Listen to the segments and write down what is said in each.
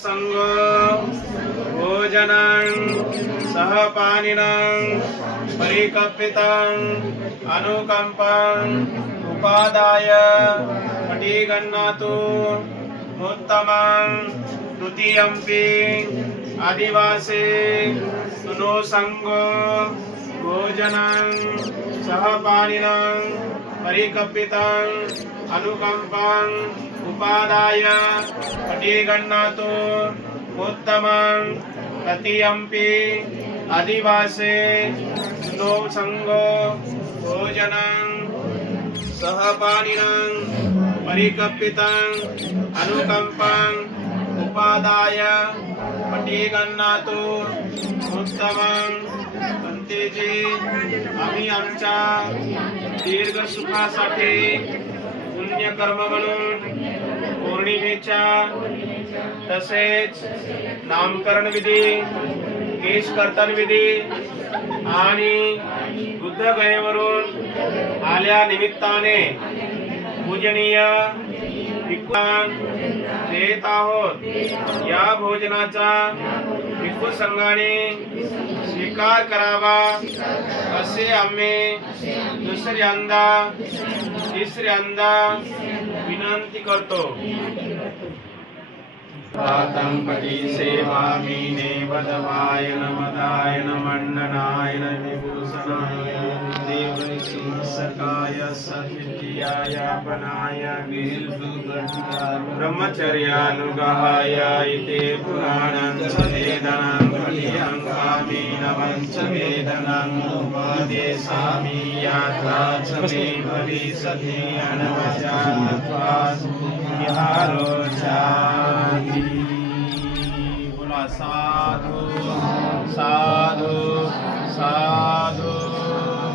संग भोजनं सहपानिनं परिकल्पितं अनुकंपं उपादाय पटिगन्नातु उत्तमं द्वितीयंपि आदिवासी सुनो संगो भोजनं सहपानिनं परिकल्पितं अनुकंपं उपादाय पटिगन्नातु उत्तमं तृतीयंपि आदिवासी सुनो संगो भोजनं सहपानिनं परिकल्पितं अनुकंपं उपादाय पटिगन्नातु उत्तमं पंतेजी आम्ही आमच्या दीर्घ सुखासाठी पुण्यकर्म म्हणून पौर्णिमेच्या तसेच नामकरण विधी केश कर्तन विधी आणि बुद्ध गयेवरून आल्या निमित्ताने पूजनीय भिक्खूंना देत आहोत। या भोजनाचा भिक्खू संघाने स्वीकार करावा असे आम्ही दुसऱ्यांदा तिसऱ्यांदा विनंती करतो। पातंपटी सेवामी नेवदवाय नमदाय नमण्डनाय विभूषणाय देवसिंहसकाय सद्वितीयाय बनाय ब्रह्मचर्यानुगाय इति पुराणं सवेदनं पठियङ्कामि नवञ्चवेदनं उपदेशामि यात्रा च मे भविष्यति अनवजात्वात् विहारोचाति। बोला साधु साधु साधु।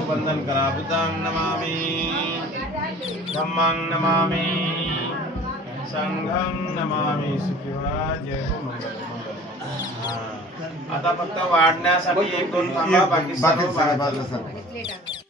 वंदन करा। बुद्धं नमामि, धम्मं नमामि, संघं नमामि। सुखिवा जय हो मंगल मंगल। आता फक्त वाढण्यासाठी एक दोन थांबा, बाकी सर्व